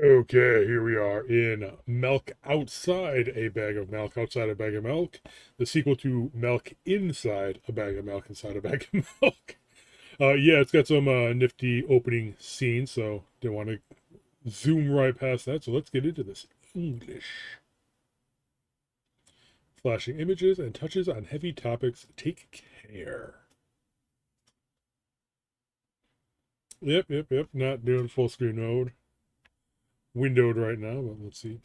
Okay, here we are in Milk Outside a Bag of Milk, Outside a Bag of Milk, the sequel to Milk Inside a Bag of Milk, Inside a Bag of Milk. Yeah, it's got some nifty opening scenes, so didn't want to zoom right past that, so let's get into this English. Flashing images and touches on heavy topics, take care. Yep, not doing full screen mode. Windowed right now, but let's see.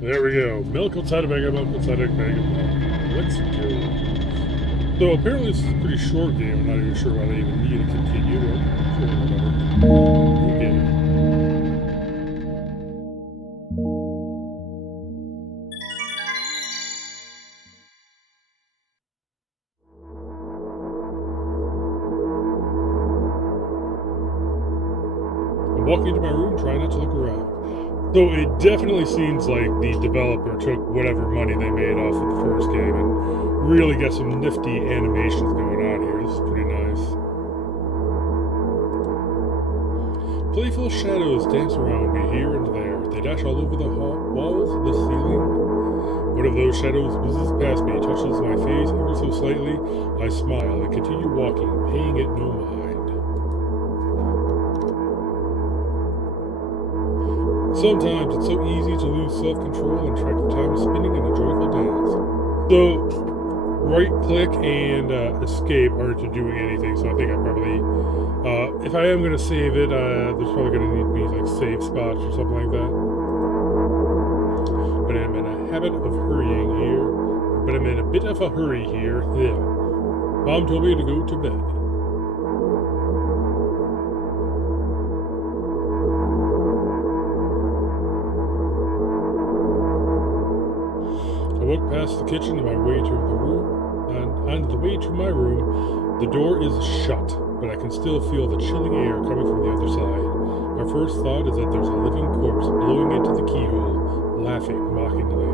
There we go. Milk outside a bag of milk, outside a bag of milk. Let's go. So apparently this is a pretty short game. I'm not even sure why they even need to continue, but sure, whatever. Okay. I'm walking into my room, trying not to look around. So it definitely seems like the developer took whatever money they made off of the first game and really got some nifty animations going on here. This is pretty nice. Playful shadows dance around me here and there. They dash all over the walls, the ceiling. One of those shadows whizzes past me, touches my face ever so slightly. I smile and continue walking, paying it no mind. Sometimes it's so easy to lose self-control and track of time spinning in a joyful dance. So, right-click and escape aren't doing anything, so I think I probably, if I am going to save it, there's probably going to need to be like save spots or something like that. But I'm in a habit of hurrying here. But I'm in a bit of a hurry here. Yeah. Mom told me to go to bed. I walk past the kitchen on my way to the room, and on the way to my room, the door is shut, but I can still feel the chilling air coming from the other side. My first thought is that there's a living corpse blowing into the keyhole, laughing mockingly.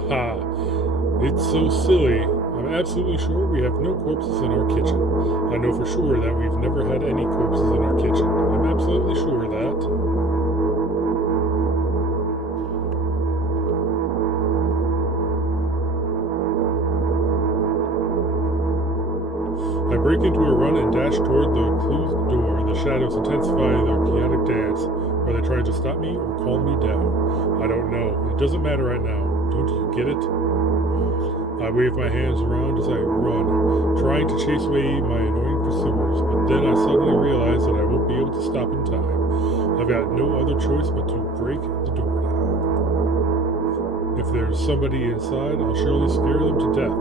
Aha! It's so silly. I'm absolutely sure we have no corpses in our kitchen. I know for sure that we've never had any corpses in our kitchen. I'm absolutely sure of that. I break into a run and dash toward the closed door. The shadows intensify their chaotic dance. Are they trying to stop me or calm me down? I don't know. It doesn't matter right now. Don't you get it? I wave my hands around as I run, trying to chase away my annoying pursuers, but then I suddenly realize that I won't be able to stop in time. I've got no other choice but to break the door down. If there's somebody inside, I'll surely scare them to death.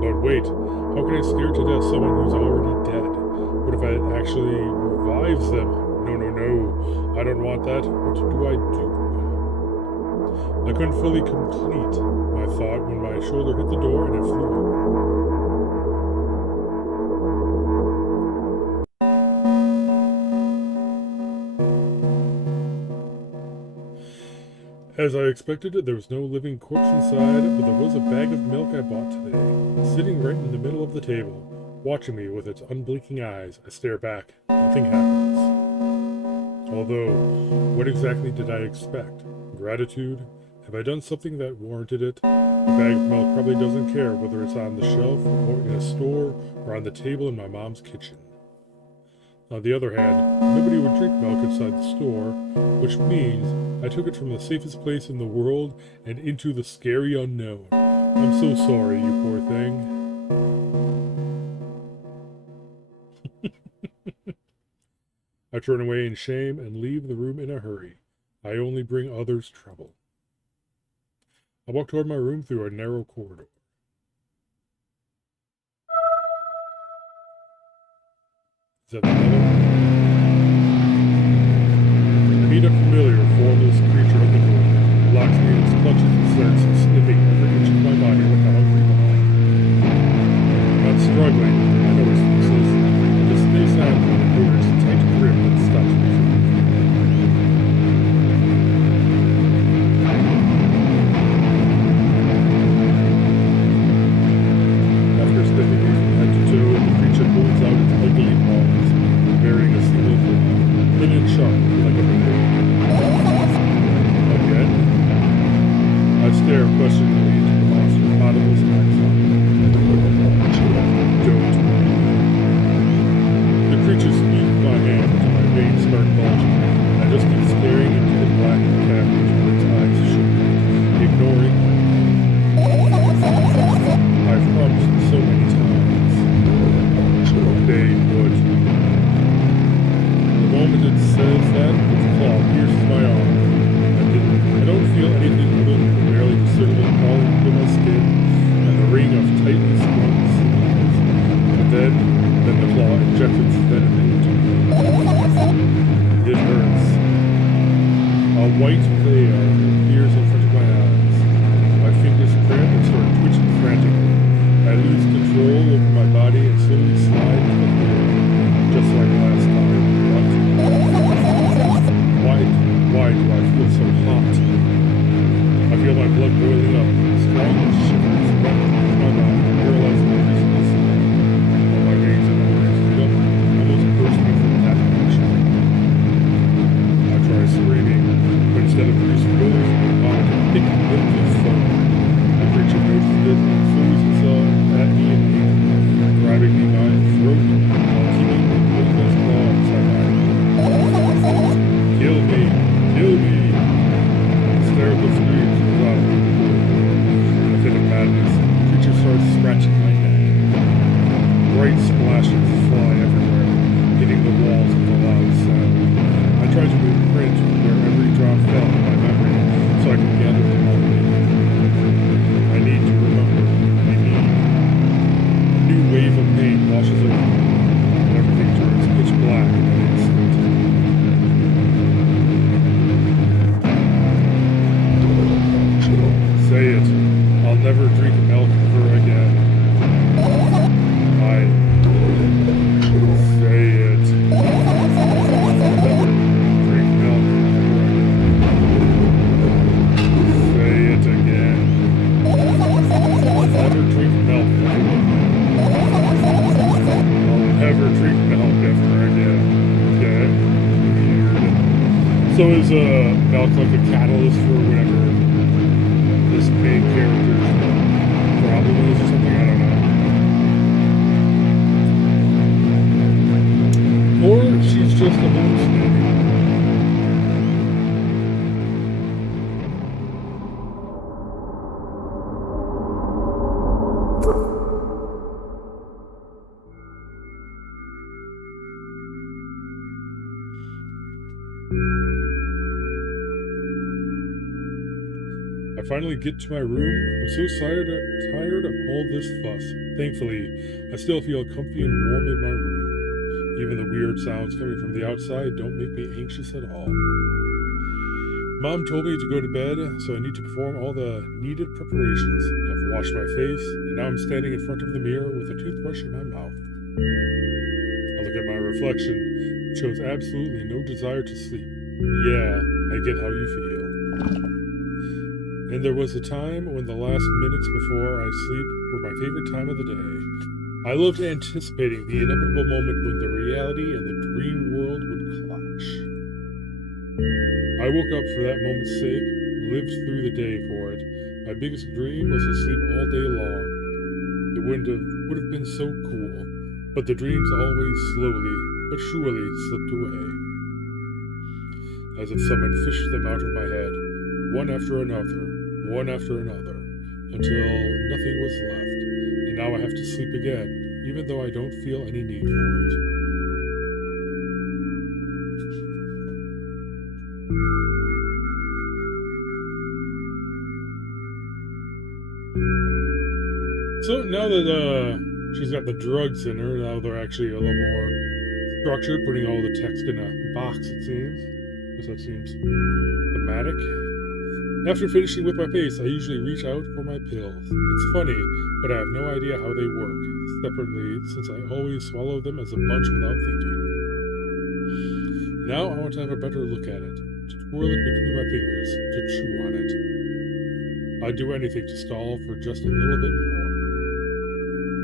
But wait, how can I scare to death someone who's already dead? What if it actually revives them? No, no, no. I don't want that. What do I do? I couldn't fully complete my thought when my shoulder hit the door and it flew open. As I expected, there was no living corpse inside, but there was a bag of milk I bought today, sitting right in the middle of the table, watching me with its unblinking eyes. I stare back. Nothing happens. Although, what exactly did I expect? Gratitude? Have I done something that warranted it? A bag of milk probably doesn't care whether it's on the shelf or in a store or on the table in my mom's kitchen. On the other hand, nobody would drink milk inside the store, which means I took it from the safest place in the world and into the scary unknown. I'm so sorry, you poor thing. I turn away in shame and leave the room in a hurry. I only bring others trouble. I walk toward my room through a narrow corridor. Is that the mother? I meet a familiar, formless creature at the door. It locks me in its clutches and starts sniffing every inch of my body like a hungry dog. I'm not struggling. I know it's useless. I just space out when the door is a tight grip that stops me from moving. After sniffing me from head to toe, the creature pulls out its ugly paws, bearing a single claw, thin and sharp like a blade. Again? I stare questioningly into the monster's bottomless axon. Don't move. The creature squeezes my hand until my veins start bulging. I just keep staring into the black cavities where its eyes shoot, ignoring. I've promised so many times. They would. The moment it says that, its claw pierces my arm. I don't feel anything other than the barely discernible crawling into my skin and the ring of tightly strung sinews. But then the claw injects its venom into me. It hurts. A white veil appears in front of my eyes. My fingers cramp and start twitching frantically. I lose control over my body and slowly slide to the floor, just like last time. Why do I feel so hot? I feel my blood boiling up, strong shivers run through my body, paralyzing every single cell. All my veins and arteries heat up, almost bursting from that action. I try screaming, but instead of producing noise, I vomit a thick, milky foam. The creature notices it and throws itself at me in anger, grabbing me by the throat while keeping the poisonous claw inside my head. Kill me! Kill me! Hysterical screams goes out of the corridor. In a fit of madness, the creature starts scratching my neck. Bright splashes fly everywhere, hitting the walls with a loud sound. I try to imprint where every drop fell in my memory so I can gather them all in. I need to remember. I need. A new wave of pain washes over me, and everything turns pitch black in an instant. Say it. I'll never drink milk ever again. Say it. I'll never drink milk ever again. Say it again. I'll never drink milk ever again. I'll never drink milk ever again. Okay? Weird. So is milk like a catalyst for whatever this main character's problem is or something? I don't know. Or she's just a hallucinating. I finally get to my room. I'm so tired of all this fuss. Thankfully, I still feel comfy and warm in my room. Even the weird sounds coming from the outside don't make me anxious at all. Mom told me to go to bed, so I need to perform all the needed preparations. I've washed my face, and now I'm standing in front of the mirror with a toothbrush in my mouth. I look at my reflection. It shows absolutely no desire to sleep. Yeah, I get how you feel. And there was a time when the last minutes before I sleep were my favorite time of the day. I loved anticipating the inevitable moment when the reality and the dream world would clash. I woke up for that moment's sake, lived through the day for it. My biggest dream was to sleep all day long. It would have been so cool, but the dreams always slowly but surely slipped away. As if someone fished them out of my head, one after another, until nothing was left, and now I have to sleep again, even though I don't feel any need for it. So now that she's got the drugs in her, now they're actually a little more structured, putting all the text in a box, it seems. Because that seems thematic. After finishing with my face, I usually reach out for my pills. It's funny, but I have no idea how they work separately since I always swallow them as a bunch without thinking. Now I want to have a better look at it, to twirl it between my fingers, to chew on it. I'd do anything to stall for just a little bit more.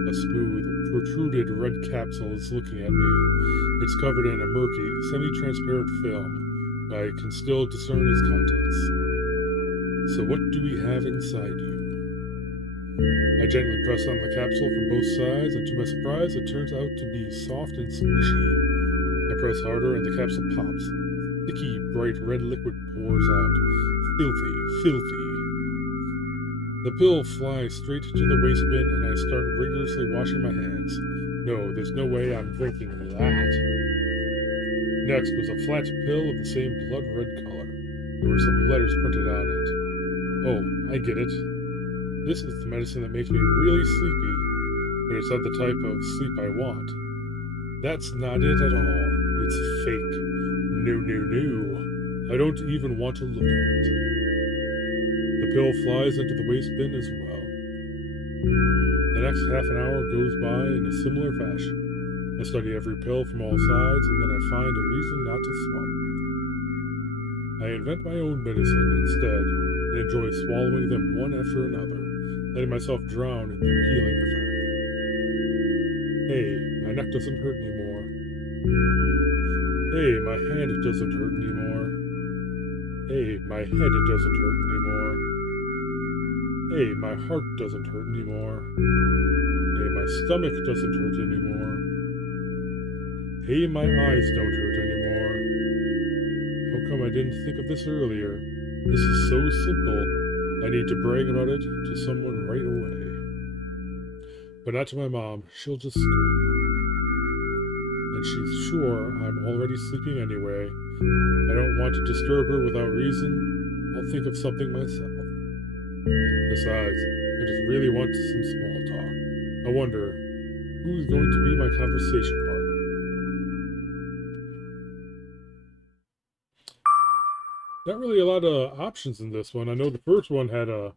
A smooth, protruded red capsule is looking at me. It's covered in a murky, semi-transparent film, but I can still discern its contents. So what do we have inside you? I gently press on the capsule from both sides, and to my surprise, it turns out to be soft and squishy. I press harder, and the capsule pops. Sticky, bright red liquid pours out. Filthy, filthy. The pill flies straight to the waste bin, and I start rigorously washing my hands. No, there's no way I'm drinking that. Next was a flat pill of the same blood red color. There were some letters printed on it. Oh, I get it. This is the medicine that makes me really sleepy, but it's not the type of sleep I want. That's not it at all. It's fake. No, no, no. I don't even want to look at it. The pill flies into the waste bin as well. The next half an hour goes by in a similar fashion. I study every pill from all sides, and then I find a reason not to swallow it. I invent my own medicine instead, and enjoy swallowing them one after another, letting myself drown in their healing effect. Hey, my neck doesn't hurt anymore. Hey, my hand doesn't hurt anymore. Hey, my head doesn't hurt anymore. Hey, my heart doesn't hurt anymore. Hey, my stomach doesn't hurt anymore. Hey, my eyes don't hurt anymore. How come I didn't think of this earlier? This is so simple. I need to brag about it to someone right away. But not to my mom. She'll just scold me. And she's sure I'm already sleeping anyway. I don't want to disturb her without reason. I'll think of something myself. Besides, I just really want some small talk. I wonder, who's going to be my conversation partner? Not really a lot of options in this one. I know the first one had a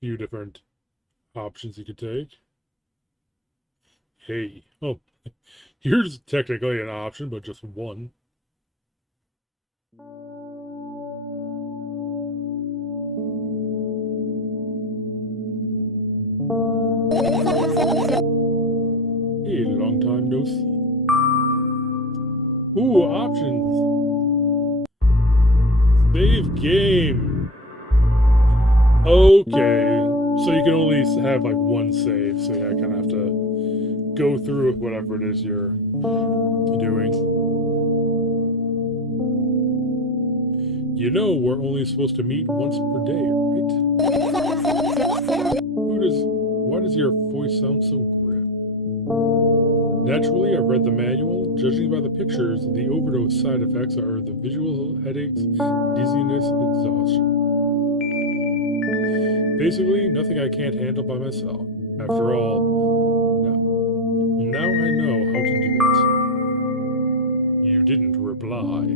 few different options you could take. Hey, oh, here's technically an option, but just one. Hey, long time no see. Ooh, options. Save game. Okay, so you can only have like one save, so yeah, I kind of have to go through with whatever it is you're doing. You know, we're only supposed to meet once per day, right? Why does your voice sound so grim? Naturally, I've read the manual. Judging by the pictures, the overdose side effects are the visual headaches, dizziness, and exhaustion. Basically, nothing I can't handle by myself. After all, You didn't reply. Aren't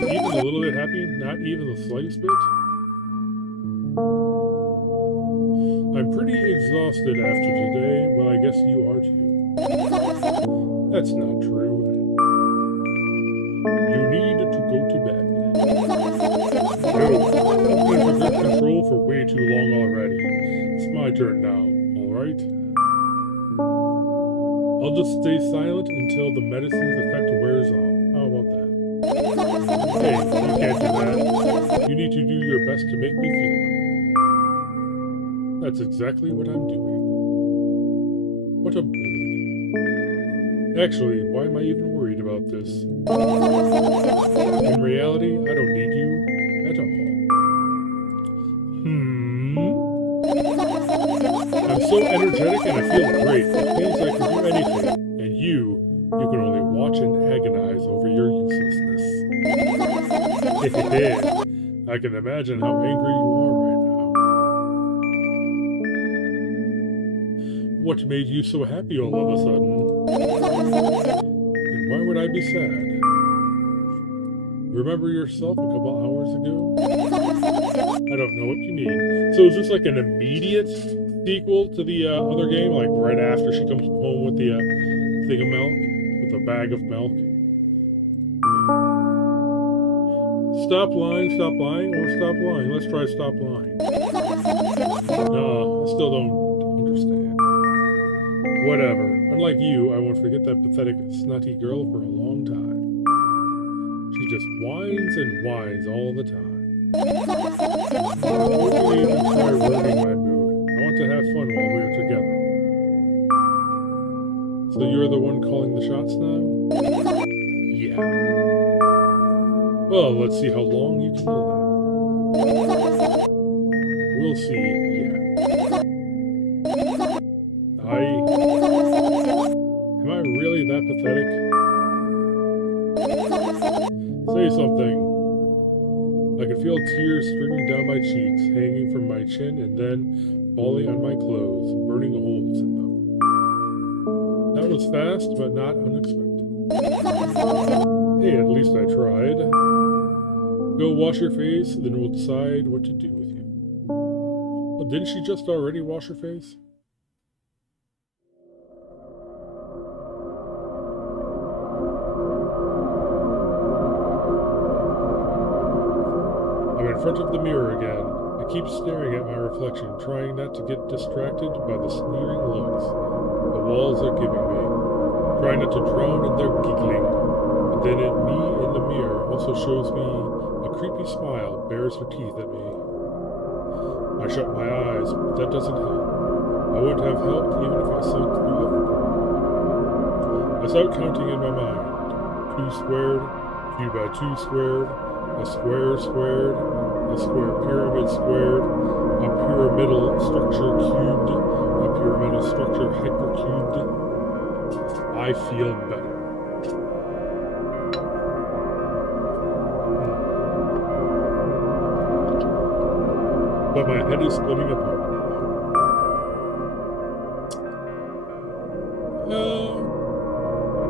you even a little bit happy? Not even the slightest bit? I'm pretty exhausted after today. Well, I guess you are too. That's not true. You need to go to bed. No, I've been in grip control for way too long already. It's my turn now, alright? I'll just stay silent until the medicine's effect wears off. How about that? Hey, you can't do that. You need to do your best to make me feel better. That's exactly what I'm doing. What a bully. Actually, why am I even worried about this? In reality, I don't need you at all. I'm so energetic and I feel great. It means I can do anything. And you can only watch and agonize over your uselessness. I can imagine how angry you are right now. What made you so happy all of a sudden? And why would I be sad? Remember yourself a couple hours ago? I don't know what you mean. So is this like an immediate sequel to the other game? Like right after she comes home with the thing of milk? With a bag of milk? Stop lying, or stop lying. Let's try stop lying. No, I still don't understand. Whatever. Unlike you, I won't forget that pathetic, snotty girl for a long time. She just whines and whines all the time. Don't even try ruining my mood. I want to have fun while we're together. So you're the one calling the shots now? Yeah. Well, let's see how long you can last. We'll see, yeah. Am I really that pathetic? Say something. I can feel tears streaming down my cheeks, hanging from my chin, and then falling on my clothes, burning holes in them. That was fast, but not unexpected. Hey, at least I tried. Go wash your face, then we'll decide what to do with you. Well, didn't she just already wash her face? I'm in front of the mirror again. I keep staring at my reflection, trying not to get distracted by the sneering looks the walls are giving me. Trying not to drown in their giggling. But then me in the mirror also shows me a creepy smile, bares her teeth at me. I shut my eyes, but that doesn't help. I wouldn't have helped even if I sunk through the floor. I start counting in my mind. 2 squared, 2 by 2 squared, a square squared, a square pyramid squared, a pyramidal structure cubed, a pyramidal structure hypercubed. I feel better. But my head is splitting apart.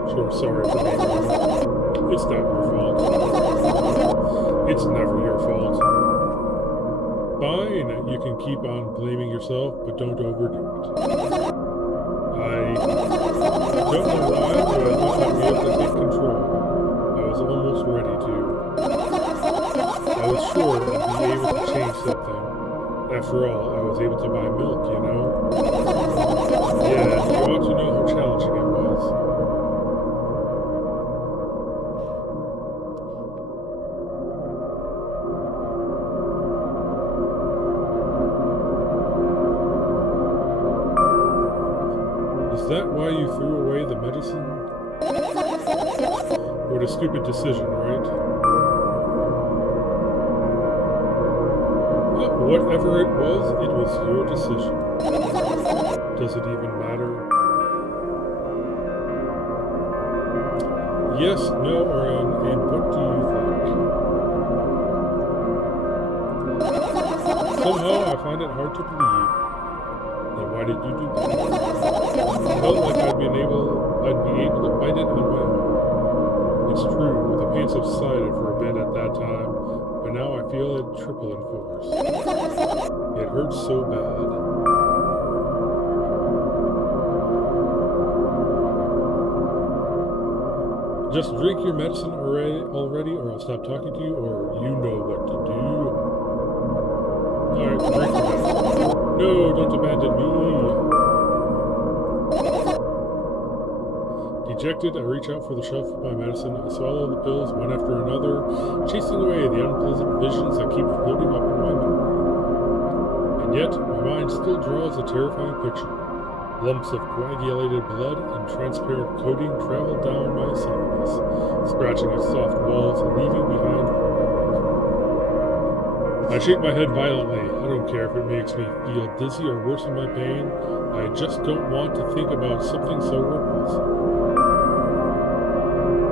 Sure, sorry for being wrong. It's not your fault. It's never your fault. Fine, you can keep on blaming yourself, but don't overdo it. I don't know why, but I thought I'd be able to take control. I was almost ready to. I was sure I'd be able to change something. After all, I was able to buy milk, you know? Yeah, you ought to know how challenging it was. Is that why you threw away the medicine? What a stupid decision, right? But whatever it was your decision. Does it even matter? Yes, no, or and what do you think? Somehow I find it hard to believe. Then why did you do that? I felt like I'd be able to fight it on my own. It's true, the pain subsided for a bit at that time, but now I feel it triple in force. It hurts so bad. Just drink your medicine already, or I'll stop talking to you, or you know what to do. Alright, drink your medicine. No, don't abandon me. Dejected, I reach out for the shelf with my medicine. I swallow the pills one after another, chasing away the unpleasant visions that keep floating up in my memory. And yet, my mind still draws a terrifying picture. Lumps of coagulated blood and transparent coating travel down my esophagus, scratching at soft walls and leaving behind footprints. I shake my head violently. I don't care if it makes me feel dizzy or worsen my pain. I just don't want to think about something so repulsive.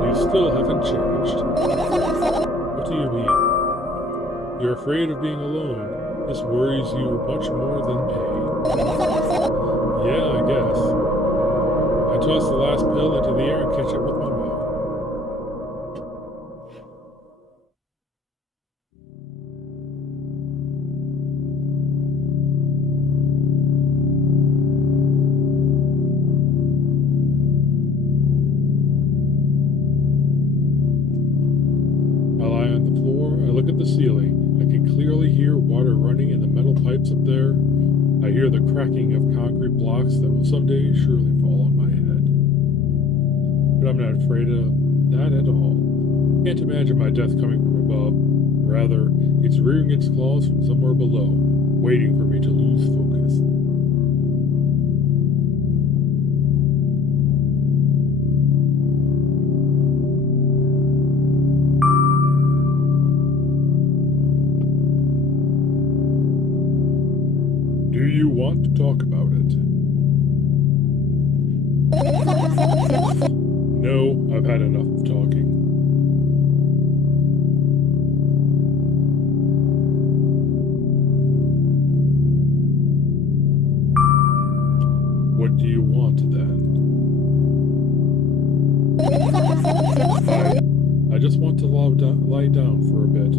You still haven't changed. What do you mean? You're afraid of being alone. This worries you much more than pain. Yeah, I guess. I toss the last pill into the air and catch it with my mouth. I lie on the floor, I look at the ceiling. I can clearly hear water running in the metal pipes up there. I hear the cracking of concrete blocks that will someday surely fall on my head. But I'm not afraid of that at all. Can't imagine my death coming from above. Rather, it's rearing its claws from somewhere below, waiting for me to lose focus. Do you want to talk about it? No, I've had enough of talking. What do you want then? I just want to lie down for a bit.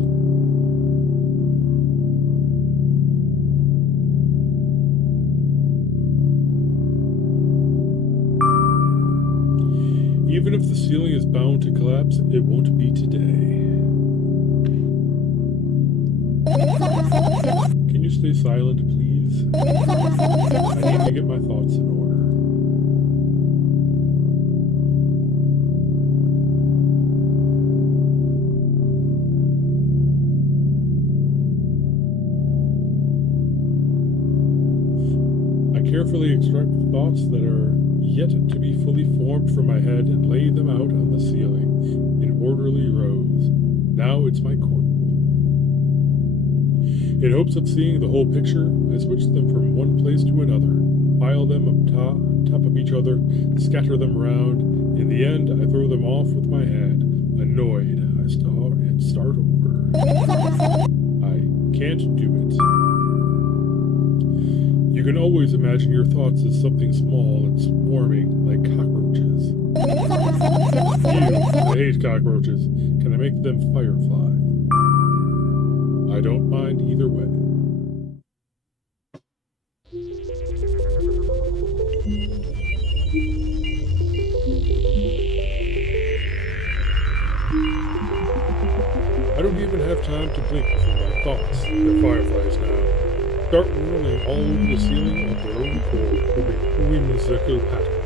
Even if the ceiling is bound to collapse, it won't be today. Can you stay silent, please? I need to get my thoughts in order. I carefully extract the thoughts that are yet to be fully formed from my head and lay them out on the ceiling in orderly rows. Now it's my courtroom. In hopes of seeing the whole picture, I switch them from one place to another, pile them on top of each other, scatter them around. In the end, I throw them off with my head. Annoyed, I start over. I can't do it. You can always imagine your thoughts as something small and swarming like cockroaches. I hate cockroaches. Can I make them fireflies? I don't mind either way. I don't even have time to blink before my thoughts. They're fireflies now. Start whirling all over the ceiling of their own accord, forming whimsical patterns.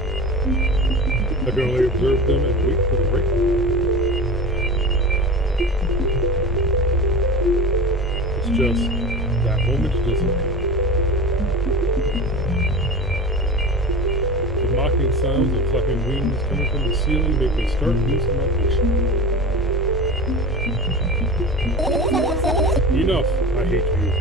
I can only observe them and wait for the right moment. It's just that moment doesn't come. The mocking sounds of flapping wings coming from the ceiling make me start losing my patience. Enough! I hate you.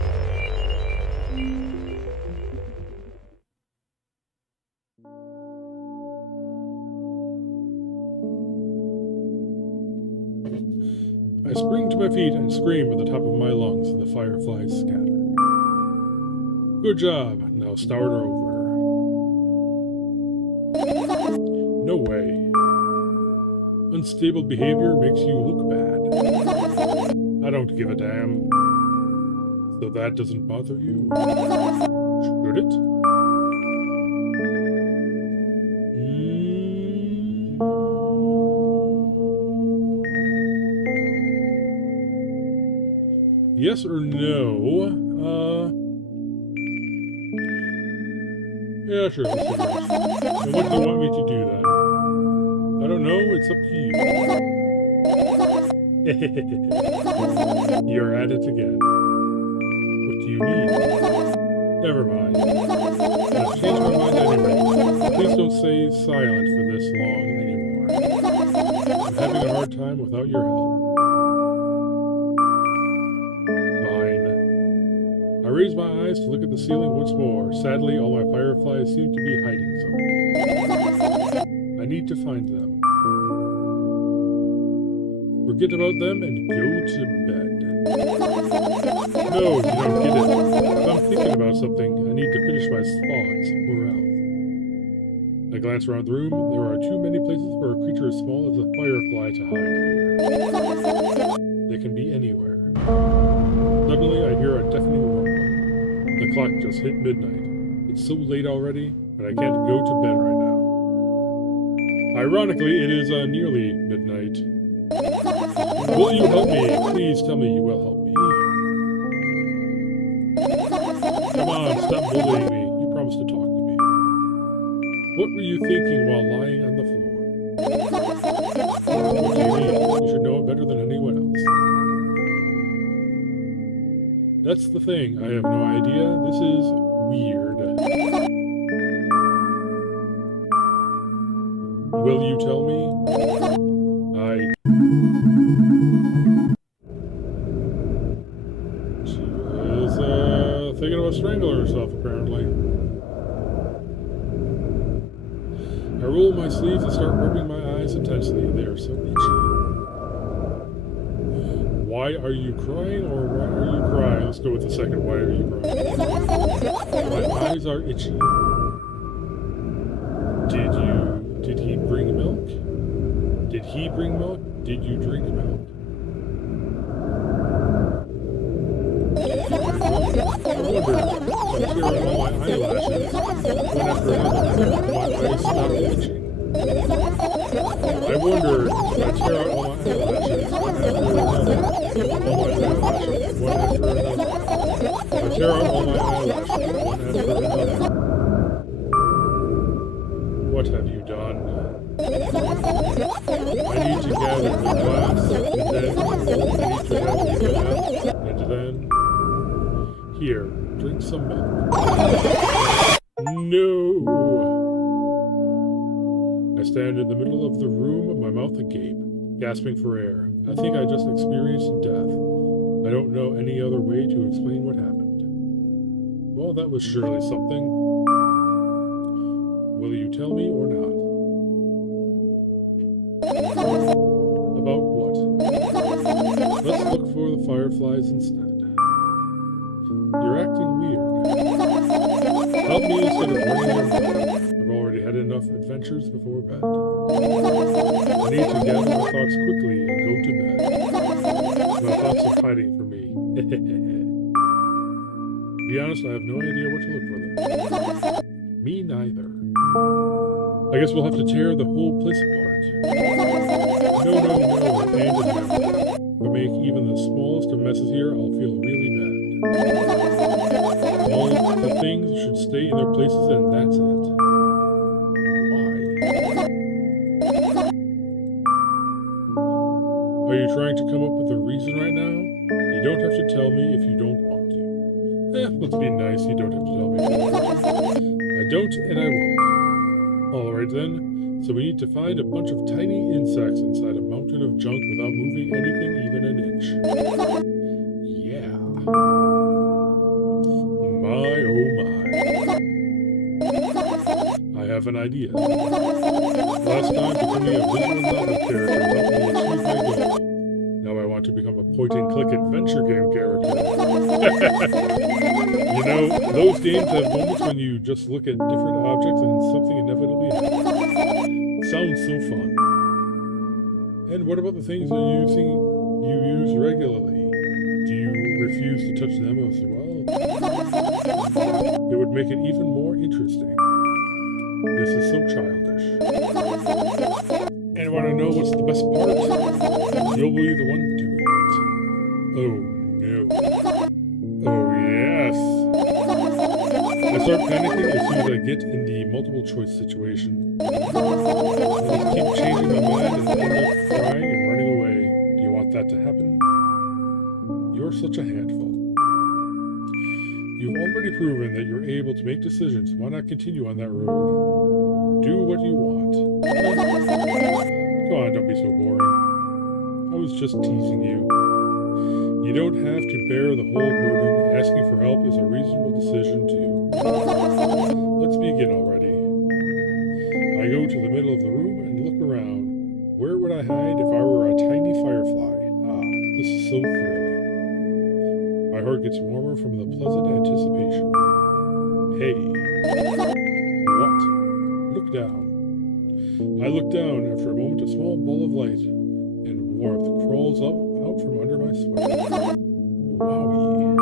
I spring to my feet and scream at the top of my lungs, and the fireflies scatter. Good job. Now start over. No way. Unstable behavior makes you look bad. I don't give a damn. So that doesn't bother you? Should it? Yes or no? Yeah, sure. Let's do that. And what do you want me to do then? I don't know. It's up to you. You're at it again. What do you need? Never mind. I've changed my mind anyway. Please don't stay silent for this long anymore. I'm having a hard time without your help. I raise my eyes to look at the ceiling once more. Sadly, all my fireflies seem to be hiding somewhere. I need to find them. Forget about them and go to bed. No, you don't get it. If I'm thinking about something, I need to finish my thoughts, or else. I glance around the room. There are too many places for a creature as small as a firefly to hide here. They can be anywhere. Suddenly, I hear a deafening rumble. The clock just hit midnight. It's so late already, but I can't go to bed right now. Ironically, it is nearly midnight. Will you help me? Please tell me you will help me. Come on, stop bullying me. You promised to talk to me. What were you thinking while lying on the floor? What do you mean? You should know it better than anyone else. That's the thing. I have no idea. This is weird. Will you tell me? She is thinking about strangling herself, apparently. I roll my sleeves and start rubbing my eyes intensely. They are so itchy. Why are you crying, or why are you crying? Let's go with the second. Why are you crying? My eyes are itchy. Did he bring milk? Did he bring milk? Did you drink milk? I wonder, I'm tearing all my eyelashes. One after another, my eyes stop itching. I wonder if I tear out all my eyelashes, one after another. I tear out all my eyelashes, one after another. What have you done? I need to gather the glass, and then... Here, drink some milk. No! I stand in the middle of the room, my mouth agape, gasping for air. I think I just experienced death. I don't know any other way to explain what happened. Well, that was surely something. Will you tell me or not? About what? Let's look for the fireflies instead. You're acting weird. Help me instead of running your mouth. I've already had enough adventures before bed. I need to gather my thoughts quickly and go to bed. My thoughts are hiding from me. To be honest, I have no idea where to look for them. Me neither. I guess we'll have to tear the whole place apart. No, abandon them. If I make even the smallest of messes here, I'll feel really bad. All the things should stay in their places, and that's it. Why? Are you trying to come up with a reason right now? You don't have to tell me if you don't want to. Let's be nice, you don't have to tell me if you don't want to. I don't, and I won't. Alright then, so we need to find a bunch of tiny insects inside a mountain of junk without moving anything even an inch. Yeah. My oh my. I have an idea. Last time, becoming a visual novel character helped me achieve my goal. Now I want to become a point-and-click adventure game character. You know, those games have moments when you just look at different objects and something inevitably happens. Sounds so fun. And what about the things you use regularly? Do you refuse to touch them as well? It would make it even more interesting. This is so childish. And want to know what's the best part? You'll be the one doing it. Oh no. Oh yes. I start panicking as soon as I get in the multiple choice situation. I keep changing my mind and end up crying and running away. Do you want that to happen? You're such a handful. You've already proven that you're able to make decisions. Why not continue on that road? Do what you want. Come on, don't be so boring. I was just teasing you. You don't have to bear the whole burden. Asking for help is a reasonable decision too. Let's begin already. I go to the middle of the room and look around. Where would I hide if I were a tiny firefly? Ah, this is so thrilling. My heart gets warmer from the pleasant anticipation. Hey. What? Look down. I look down. After a moment, a small ball of light and warmth crawls out from under my sweater. Wowie.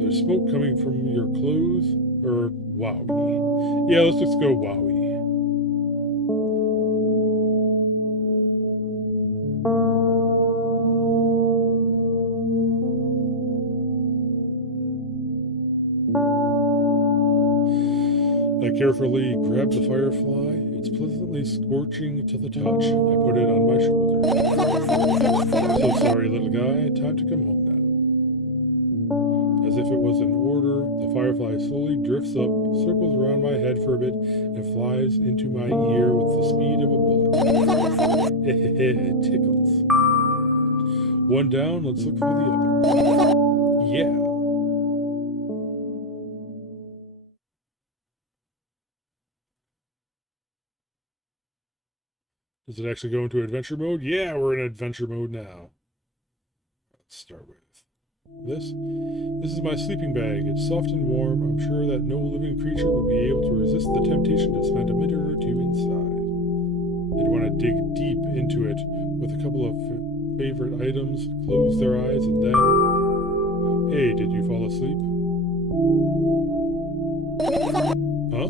There's smoke coming from your clothes. Wowie. Yeah, let's just go wowie. I carefully grab the firefly. It's pleasantly scorching to the touch. I put it on my shoulder. So sorry, little guy. Time to come home now. As if it was an order, the firefly slowly drifts up, circles around my head for a bit, and flies into my ear with the speed of a bullet. It tickles. One down, let's look for the other. Yeah. Does it actually go into adventure mode? Yeah, we're in adventure mode now. Let's start with this. This is my sleeping bag. It's soft and warm. I'm sure that no living creature would be able to resist the temptation to spend a minute or two inside. They'd want to dig deep into it with a couple of favorite items, close their eyes, and then... Hey, did you fall asleep? Huh?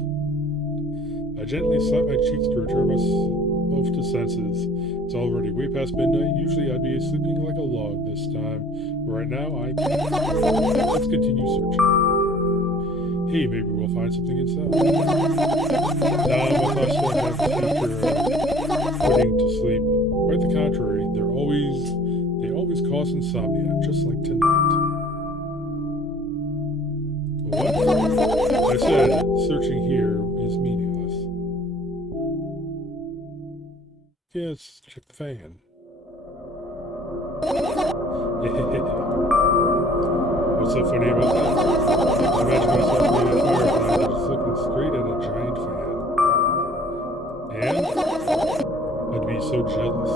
I gently slap my cheeks to return myself to senses. It's already way past midnight. Usually I'd be sleeping like a log this time. But right now I can't. Let's continue searching. Hey, maybe we'll find something inside. Nah, my thoughts don't have the feature of putting to sleep. Quite the contrary, they always cause insomnia, just like tonight. What? I said searching here is meaningless. Yeah, let's check the fan. What's so funny about that? I imagine myself being a firefly just looking straight at a giant fan. And I'd be so jealous.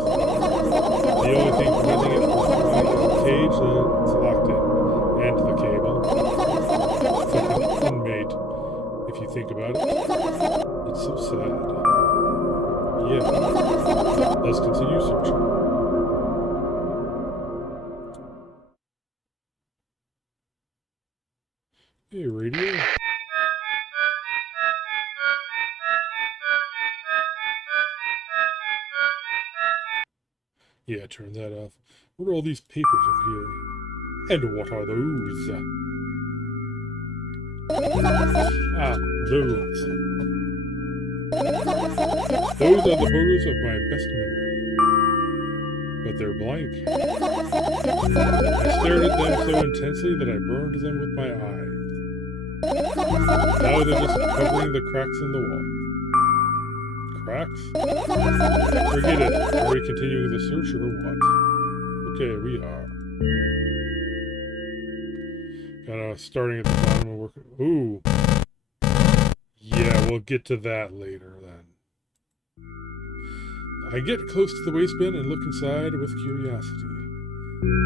The only thing preventing it was the cage that it's locked in. And the cable. Fucking unmade, if you think about it. It's so sad. Yeah. Let's continue searching. Hey, radio. Yeah, turn that off. What are all these papers up here? And what are those? Ah, those. Those are the photos of my best memory. But they're blank. I stared at them so intensely that I burned them with my eyes. Now they're just covering the cracks in the wall. Cracks? Forget it. Are we continuing the search or what? Okay, we are. Kinda starting at the bottom and working. Ooh. Yeah, we'll get to that later then. I get close to the waste bin and look inside with curiosity.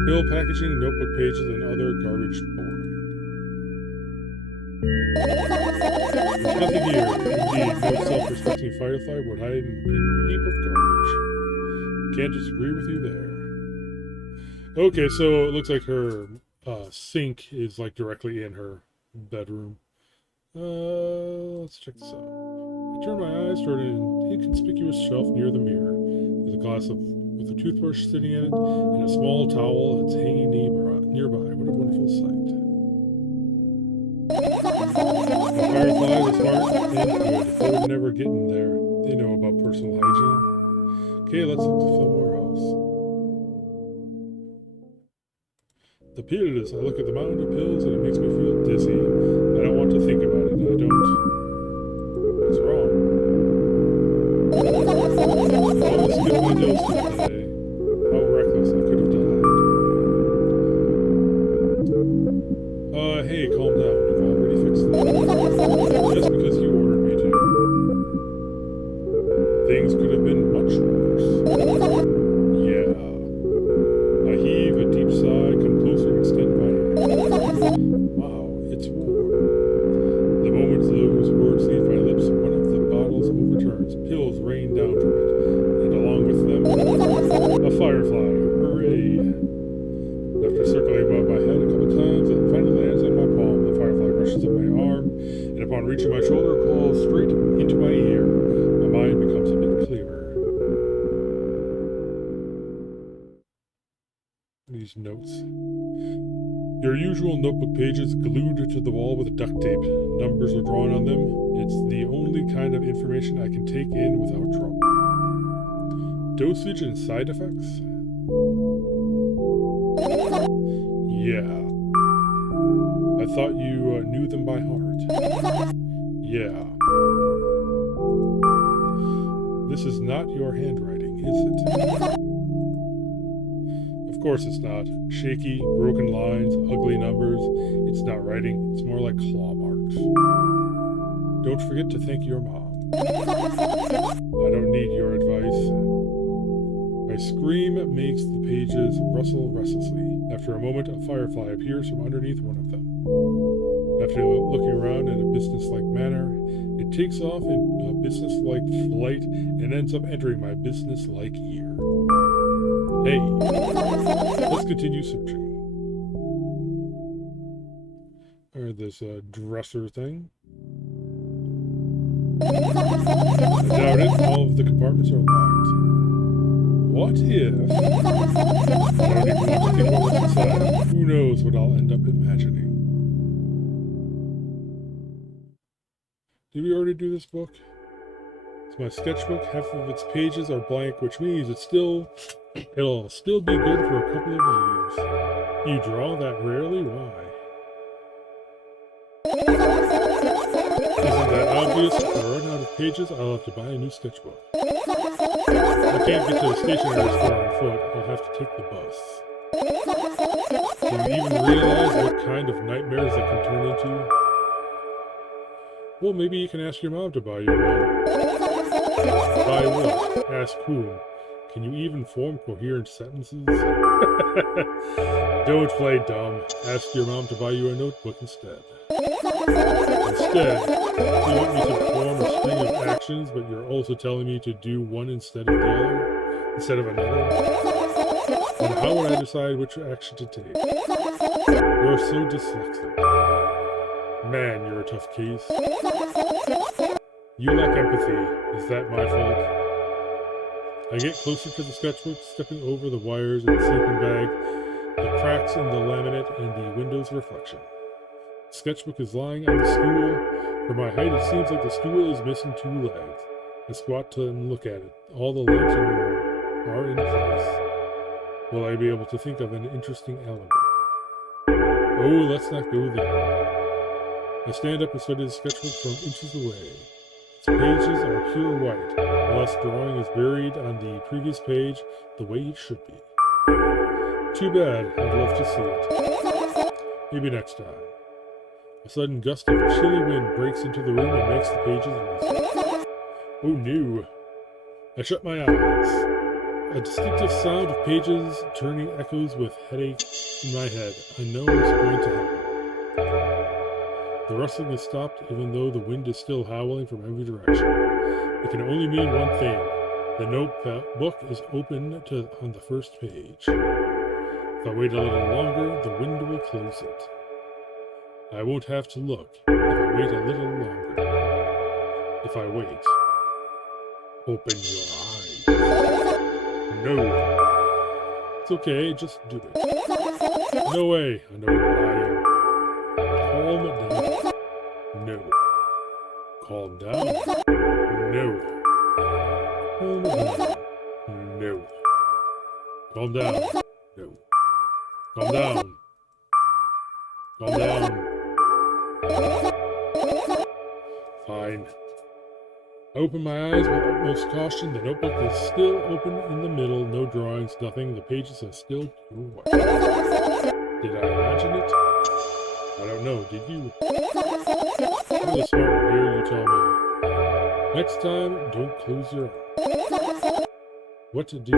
Pill packaging, notebook pages, and other garbage boring. There's nothing here. Indeed, no self-respecting firefly would hide in a heap of garbage. Can't disagree with you there. Okay, so it looks like her sink is like directly in her bedroom. Let's check this out. I turn my eyes toward an inconspicuous shelf near the mirror. There's a glass with a toothbrush sitting in it and a small towel that's hanging nearby. What a wonderful sight. The fireflies are smart and good. They would never get in there. They know about personal hygiene. Okay, let's look somewhere else. The pills. I look at the mountain of pills and it makes me feel dizzy. I don't want to think about it. I don't. What's wrong? I almost skipped my dose today. How reckless. I could have died. Hey, calm down. I've already fixed that. Just because you ordered me to. Things could have been much worse. Yeah. I heave a deep sigh, come closer and extend my hand. Wow, it's warm. The moment those words leave my lips, one of the bottles overturns. Pills rain down from it, and along with them, a firefly. Hooray! After circling above my head a couple times, it finally lands on my palm. The firefly rushes up my arm, and upon reaching my shoulder, calls straight into my ear. My mind becomes a bit clearer. These notes. Your usual notebook pages glued to the wall with duct tape. Numbers are drawn on them. It's the only kind of information I can take in without trouble. Dosage and side effects? Yeah. I thought you knew them by heart. Yeah. This is not your handwriting, is it? Of course it's not. Shaky, broken lines, ugly numbers. It's not writing, it's more like claw marks. Don't forget to thank your mom. I don't need your advice. My scream makes the pages rustle restlessly. After a moment, a firefly appears from underneath one of them. After looking around in a businesslike manner, it takes off in a businesslike flight and ends up entering my businesslike ear. Hey, let's continue searching. There's a dresser thing. I doubt it. All of the compartments are locked. What if? I don't even want to think about what's inside. Who knows what I'll end up imagining. Did we already do this book? It's my sketchbook. Half of its pages are blank, which means it'll still be good for a couple of years. You draw that rarely? Why? Isn't that obvious? If I run out of pages, I'll have to buy a new sketchbook. I can't get to the stationery store on foot. I'll have to take the bus. Do you even realize what kind of nightmares that can turn into? Well, maybe you can ask your mom to buy you one. Buy what? Ask whom? Can you even form coherent sentences? Don't play dumb. Ask your mom to buy you a notebook instead. Instead, you want me to form a string of actions, but you're also telling me to do one instead of the other? Instead of another? Then how would I decide which action to take? You're so dyslexic. Man, you're a tough case. You lack empathy. Is that my fault? I get closer to the sketchbook, stepping over the wires in the sleeping bag, the cracks in the laminate, and the window's reflection. The sketchbook is lying on the stool. For my height, it seems like the stool is missing two legs. I squat to look at it. All the legs are in place. Will I be able to think of an interesting element? Oh, let's not go there. I stand up and study the sketchbook from inches away. Its pages are pure white. The last drawing is buried on the previous page the way it should be. Too bad. I'd love to see it. Maybe next time. A sudden gust of chilly wind breaks into the room and makes the pages rustle. Oh no. I shut my eyes. A distinctive sound of pages turning echoes with headache in my head. I know what's going to happen. The rustling has stopped, even though the wind is still howling from every direction. It can only mean one thing. The notebook is open on the first page. If I wait a little longer, the wind will close it. I won't have to look if I wait a little longer. If I wait, open your eyes. No. It's okay, just do it. No way. I know you're lying. Calm down. No. Calm down. No. Calm down. No. Calm down. No. Calm down. Calm down. Fine. I open my eyes with utmost caution. The notebook is still open in the middle. No drawings, nothing. The pages are still pure white. Did I imagine it? I don't know. Did you? I'm the smart one here, you tell me. Next time, don't close your eyes. What did you...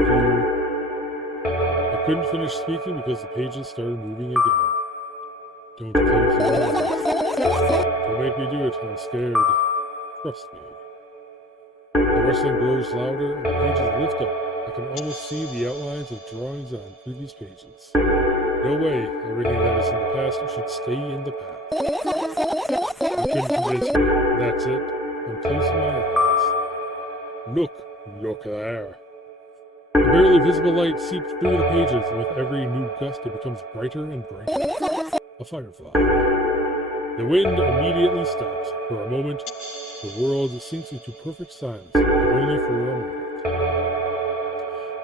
I couldn't finish speaking because the pages started moving again. Don't close your eyes. Don't make me do it. I'm scared. Trust me. The rustling grows louder and the pages lift up. I can almost see the outlines of drawings on previous pages. No way. Everything that is in the past should stay in the past. You couldn't convince me. That's it. I'm closing my eyes. Look there. The barely visible light seeps through the pages, and with every new gust it becomes brighter and brighter. A firefly. The wind immediately stops. For a moment, the world sinks into perfect silence, but only for a moment.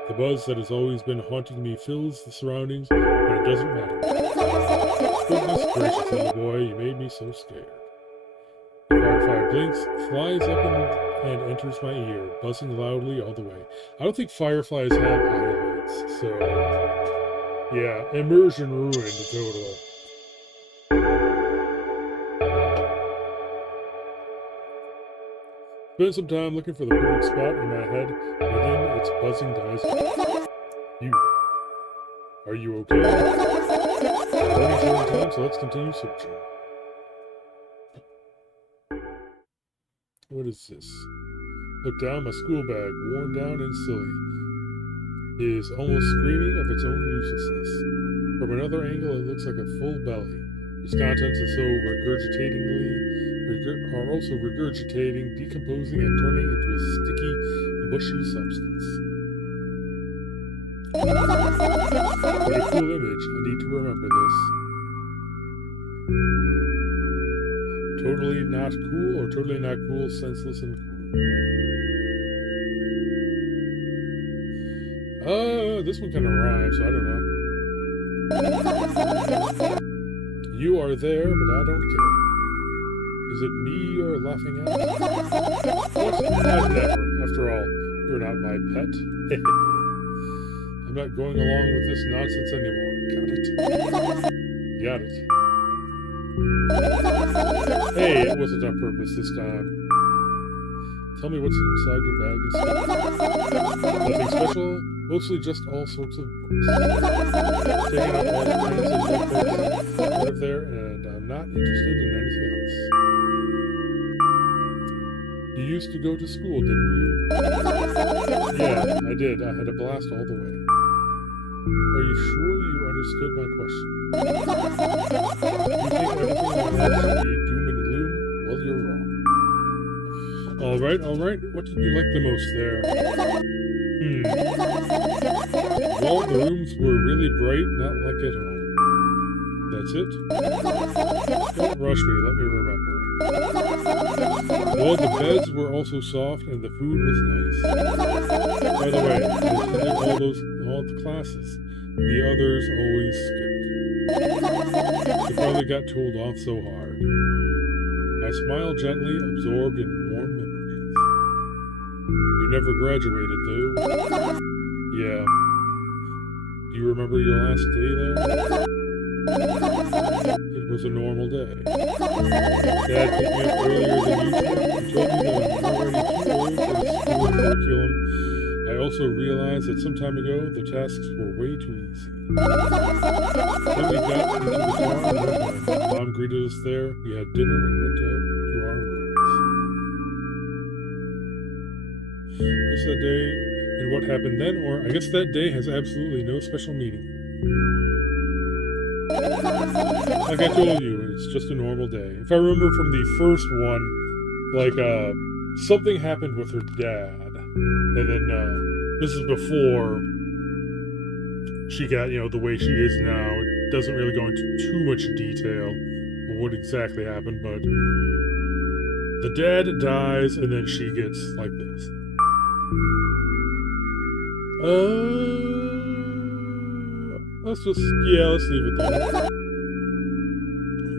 The buzz that has always been haunting me fills the surroundings, but it doesn't matter. Goodness gracious, little boy, you made me so scared. The firefly blinks, flies up and enters my ear, buzzing loudly all the way. I don't think fireflies have eyelids, so... yeah, immersion ruined totally. Spend some time looking for the perfect spot in my head, and then its buzzing dies away. You. Are you okay? Morning's running time, so let's continue searching. What is this? Look down, my school bag, worn down and silly, is almost screaming of its own uselessness. From another angle, it looks like a full belly. Its contents are also regurgitating, decomposing, and turning into a sticky, mushy substance. What a cool image. I need to remember this. Totally not cool, or totally not cool, senseless and cool. This one kind of rhymes, so I don't know. You are there, but I don't care. Is it me you're laughing at? What? Never. After all, you're not my pet. I'm not going along with this nonsense anymore. Got it? Got it. Hey, it wasn't on purpose this time. Tell me what's inside your bag instead. Nothing special, mostly just all sorts of books. Taking out all the pens and notebooks out of there, and I'm not interested in anything else. You used to go to school, didn't you? Yeah, I did. I had a blast all the way. Are you sure you understood my question? You think everything in life should be doom and gloom? Well, you're wrong. Alright. What did you like the most there? Well, the rooms were really bright, not like at home. That's it? Don't rush me, let me remember. Well, the beds were also soft and the food was nice. By the way, I attended all the classes. The others always skipped. They probably got told off so hard. I smiled gently, absorbed in warm memories. You never graduated, though. Yeah. Do you remember your last day there? It was a normal day. Dad picked me up earlier than usual. He told me that I'm already too old for the school curriculum. I also realized that some time ago the tasks were way too easy. Then we got into the car and went home. Mom greeted us there. We had dinner and went to our rooms. Guess that day and what happened then, or I guess that day has absolutely no special meaning. Like I told you, it's just a normal day. If I remember from the first one, like, something happened with her dad. And then, this is before she got, the way she is now. It doesn't really go into too much detail of what exactly happened, but the dad dies and then she gets like this. Let's leave it there.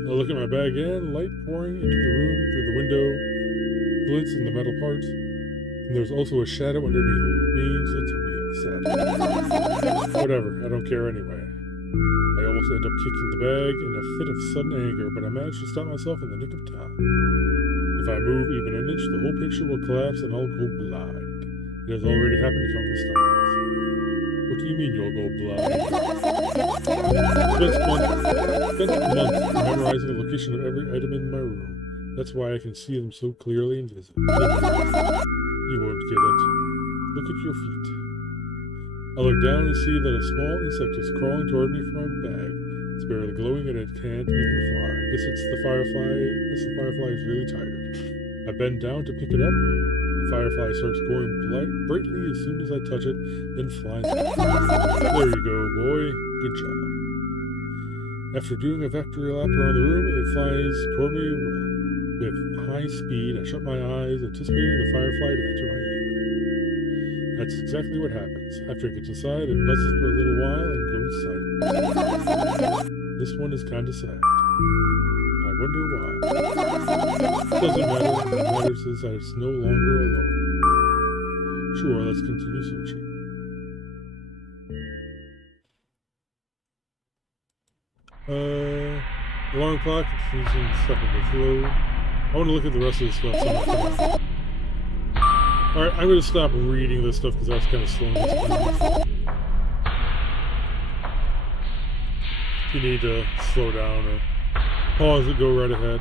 I look at my bag again, light pouring into the room through the window, glints in the metal part, and there's also a shadow underneath it, which means it's real sad. Whatever, I don't care anyway. I almost end up kicking the bag in a fit of sudden anger, but I manage to stop myself in the nick of time. If I move even an inch, the whole picture will collapse and I'll go blind. It has already happened countless times. What do you mean you'll go blind? Spent months memorizing the location of every item in my room. That's why I can see them so clearly and visibly. You won't get it. Look at your feet. I look down and see that a small insect is crawling toward me from my bag. It's barely glowing and it can't even fly. Guess the firefly is really tired. I bend down to pick it up. The firefly starts glowing brightly as soon as I touch it, then flies off. There you go, boy. Good job. After doing a victory lap around the room, it flies toward me with high speed. I shut my eyes, anticipating the firefly to enter my ear. That's exactly what happens. After it gets inside, it buzzes for a little while and goes silent. This one is kinda sad. I wonder why. Doesn't matter. What matters is that it's no longer alone. Sure, let's continue searching. Alarm clock, confusing stuff in the flow. I want to look at the rest of this stuff. Alright, I'm going to stop reading this stuff because that's kind of slowing this down. If you need to slow down or pause it, go right ahead.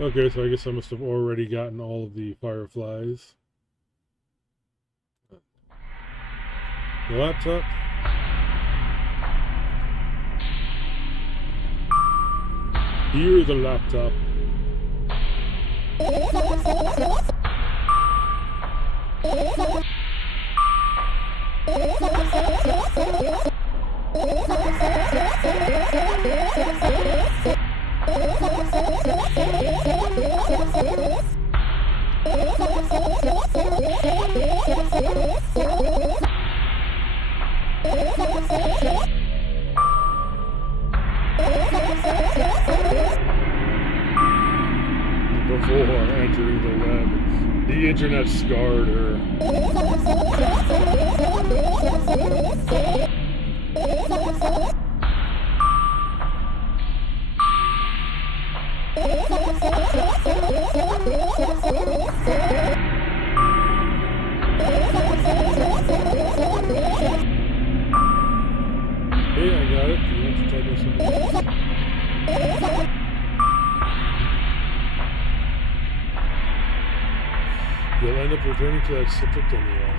Okay, so I guess I must have already gotten all of the fireflies. The laptop. Here, the laptop. Before entering the web, the internet scarred her. Hey, I got it. Do you want to type in something else? You'll end up returning to that subject anyway.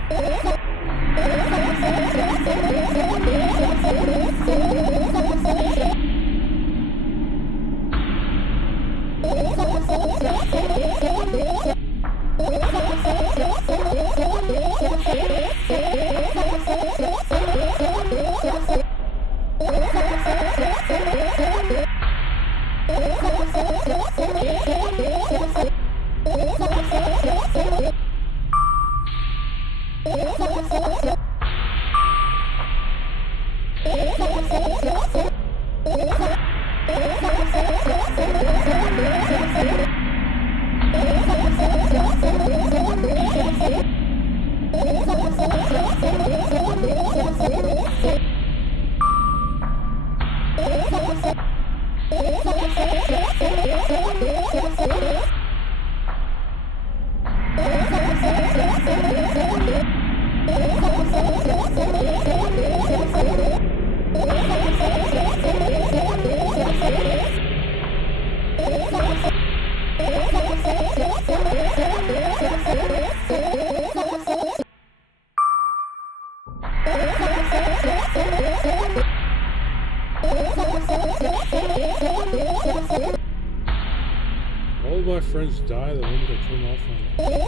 All of my friends die the moment I turn off my light.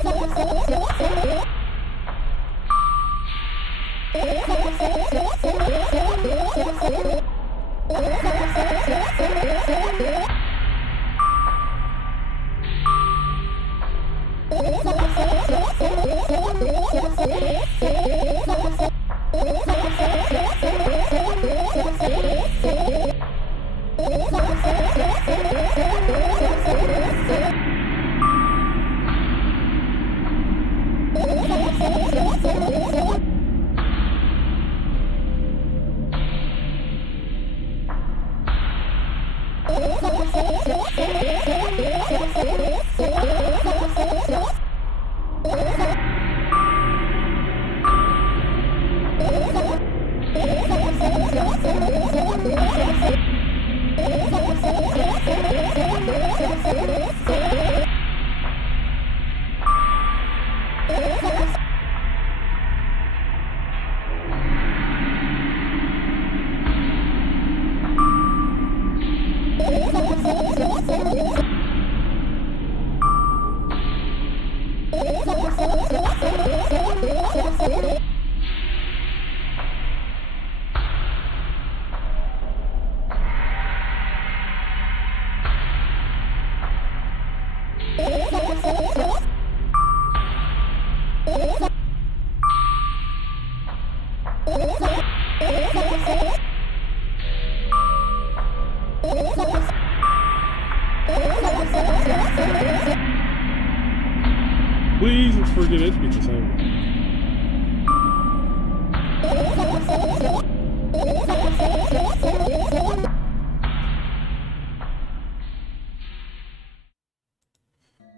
Please forget it because I will.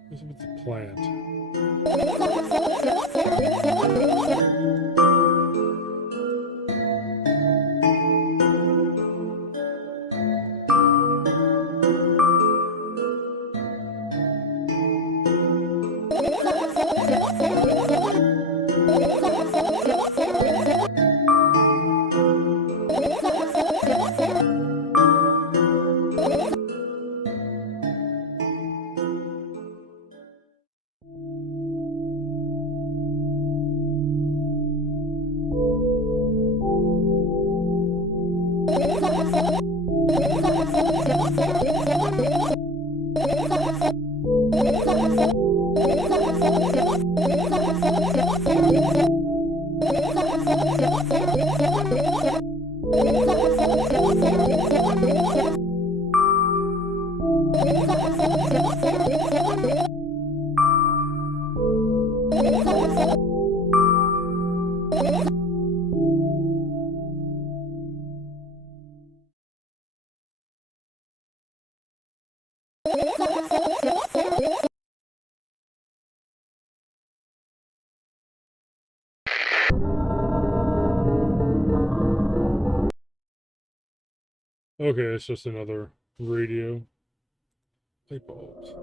This is the plant. Okay, it's just another radio. Light bulbs.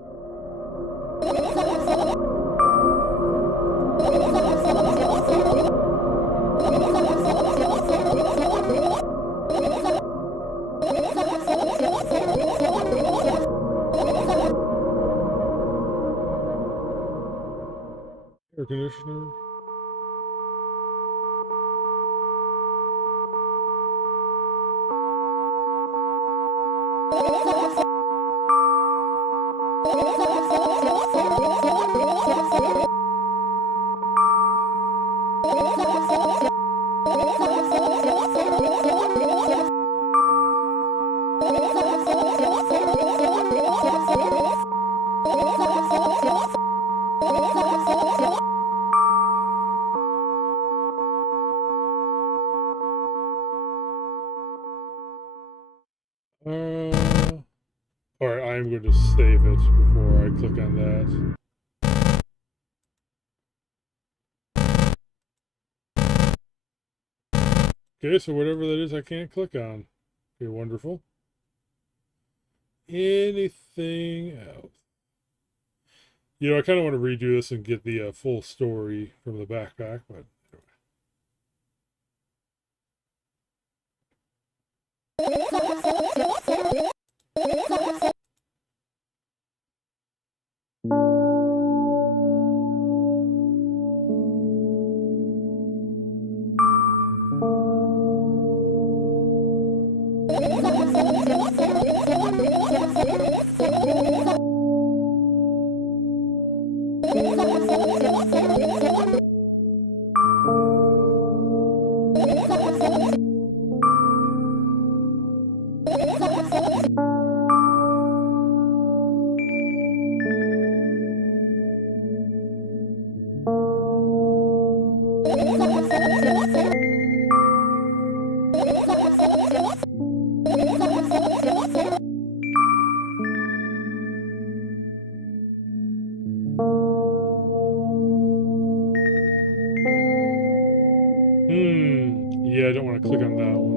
Air conditioner. Alright, I'm going to save it before I click on that. Okay, so whatever that is I can't click on. Okay, wonderful. Anything else? You know, I kind of want to redo this and get the full story from the backpack, but yeah, I don't want to click on that one.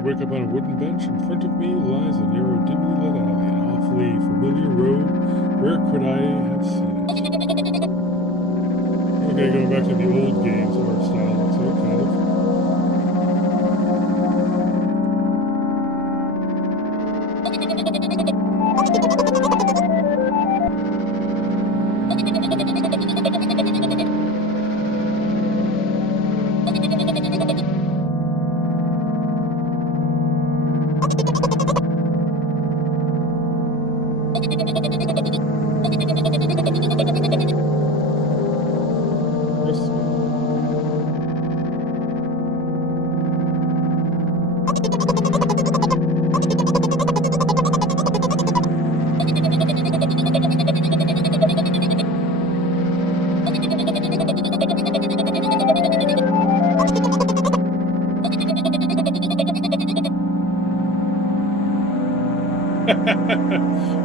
wake up on a wooden bench. In front of me lies a narrow, dimly lit alley, an awfully familiar road. Where could I have seen it? Okay, going back to the old games art style, looks like, kind of.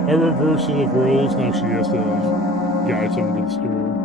A reversal of roles. Now she has to guide someone to the store.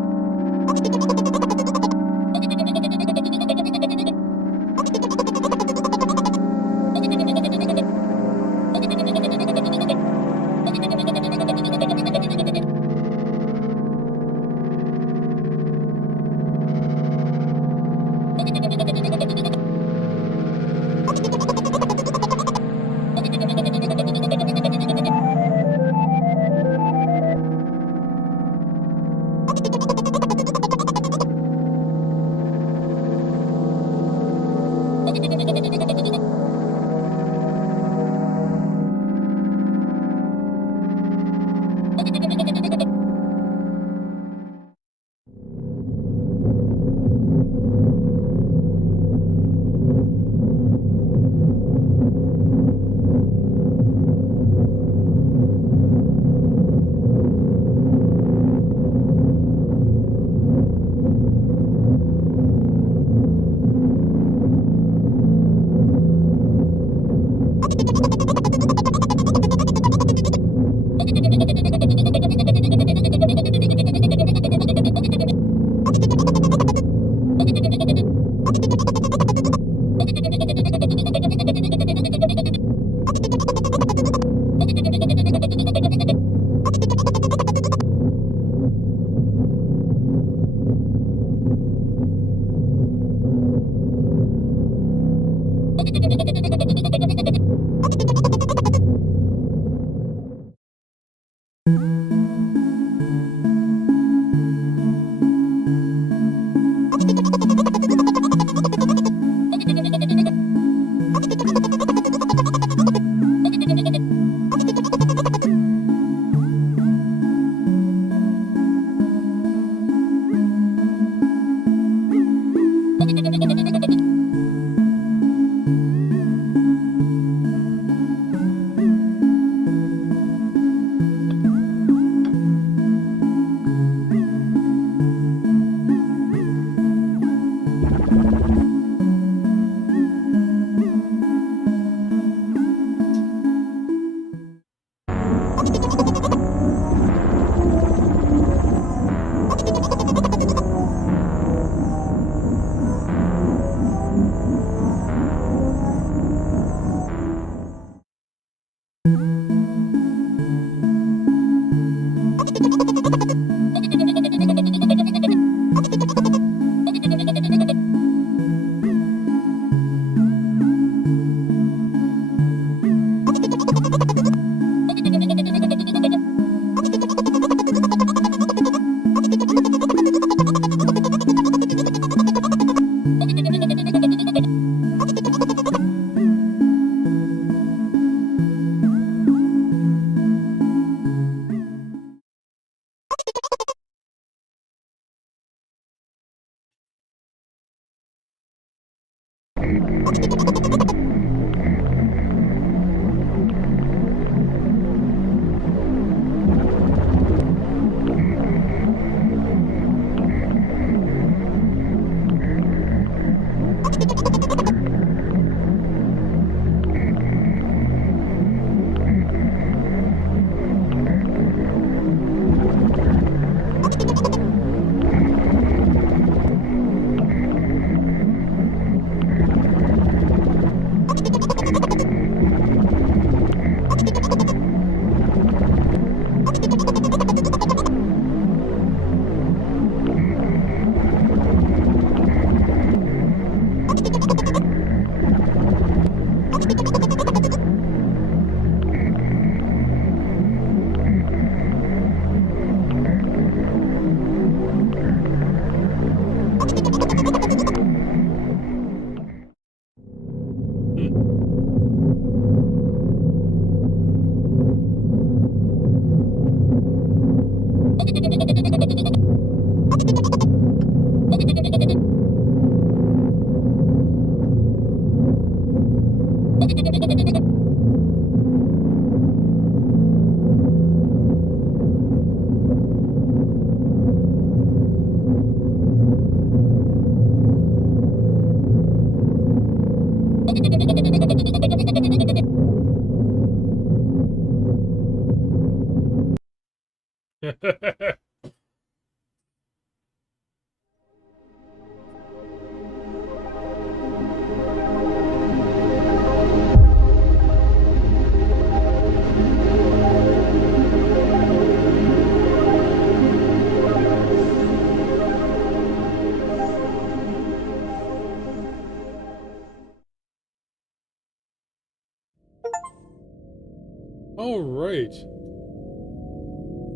All right.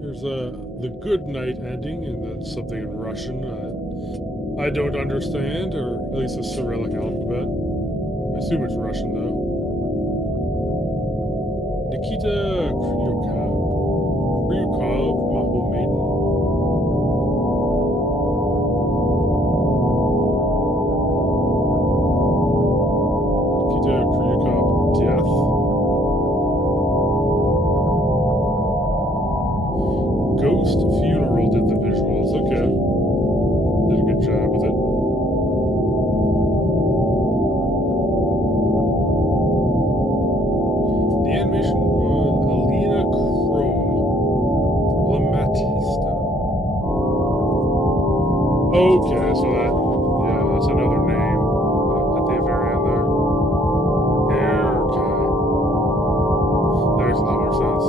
There's the good night ending, and that's something in Russian. I don't understand, or at least the Cyrillic alphabet. I assume it's Russian though. Nikita Kryukov, Maho Maiden. Nikita Kryukov, Death. Ghost Funeral did the visuals. Okay. Did a good job with it. The animation was Alina Chrome Lamatista. Okay, so that's another name at the very end there. Okay. That makes a lot more sense.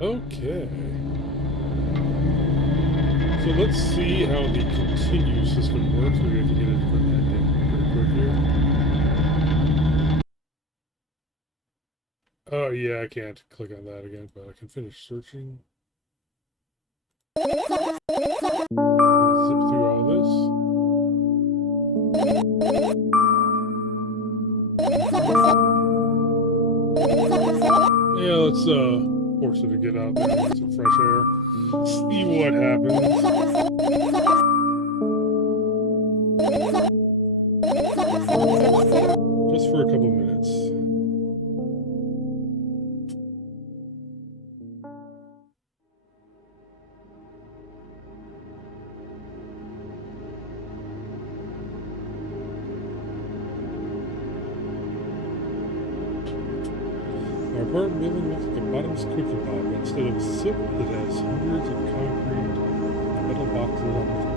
Okay. So let's see how the continue system works. Maybe I can get a different ending pretty quick here. Oh yeah, I can't click on that again, but I can finish searching. Zip through all this. Yeah, let's force it to get out there and get some fresh air. See what happens. Just for a couple minutes. Our apartment building looks like a bottomless cookie pot, but instead of soot, it has hundreds of concrete and metal boxes on its walls.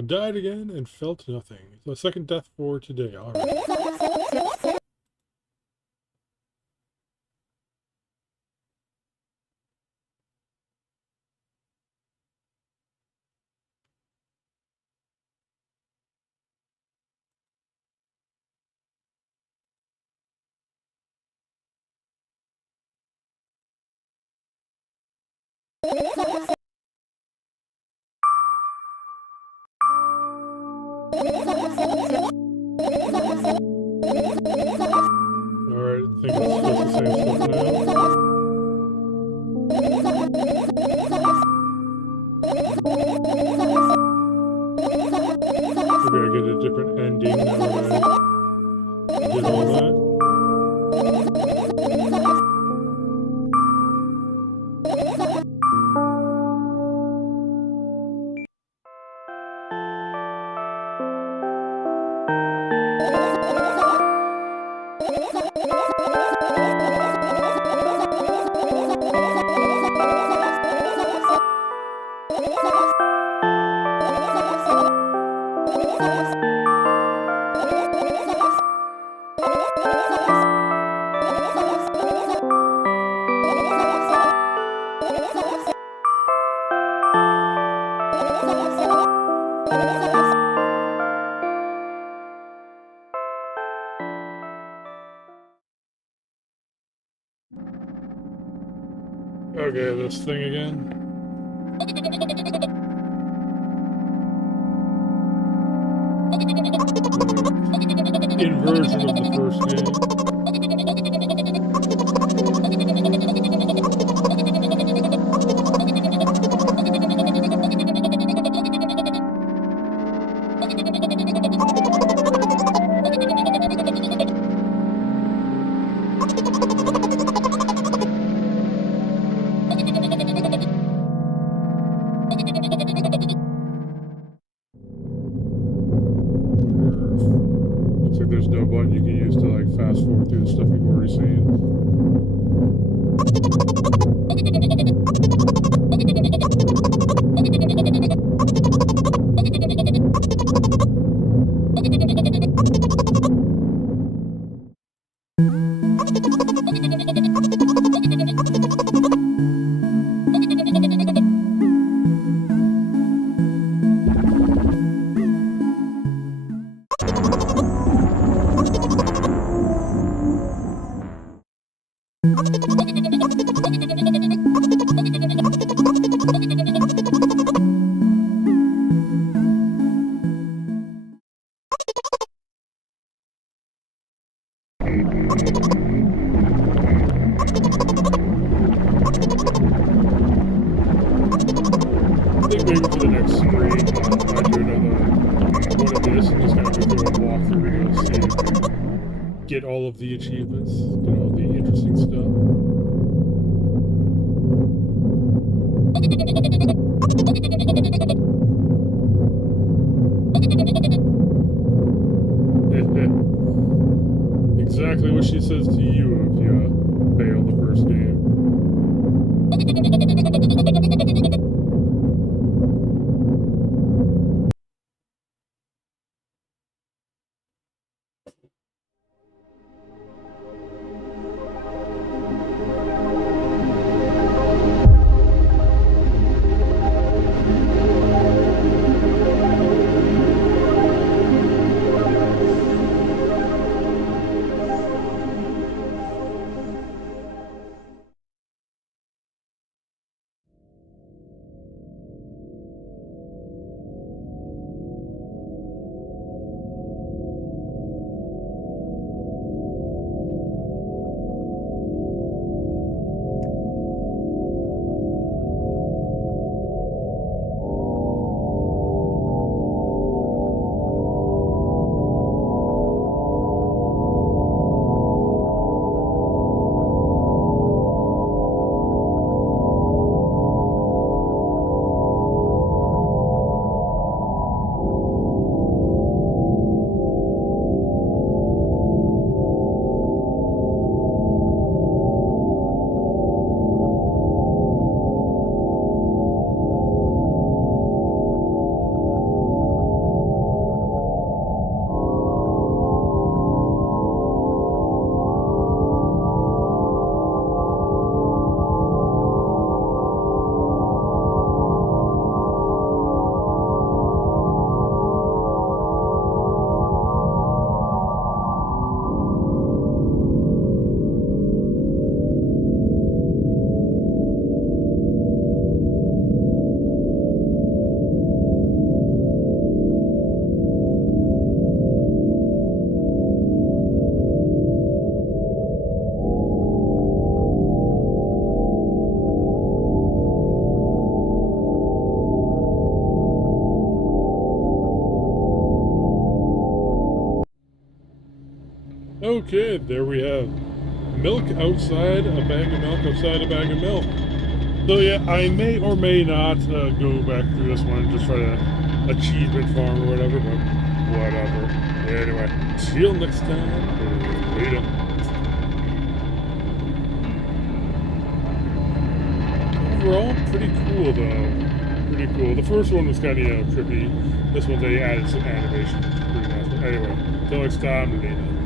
but died again and felt nothing. So second death for today. All right. Alright, I think it's just the same stuff now. Maybe I get a different ending now that I did all that. Okay, this thing again. Inversion of the first game. Looks like there's no button you can use to like fast forward through the stuff you've already seen. I think maybe for the next screen, I do another one of this and just kind of go through a walkthrough video, see if we get all of the achievements, get all the interesting stuff. Exactly what she says to you if you fail the first game. Okay, there we have milk outside a bag of milk outside a bag of milk. So yeah, I may or may not go back through this one and just try to achievement farm or whatever, but whatever. Anyway, till next time. Later. Overall, pretty cool though. Pretty cool. The first one was kind of trippy. This one they added some animation. Pretty nice. But anyway, till next time. Later.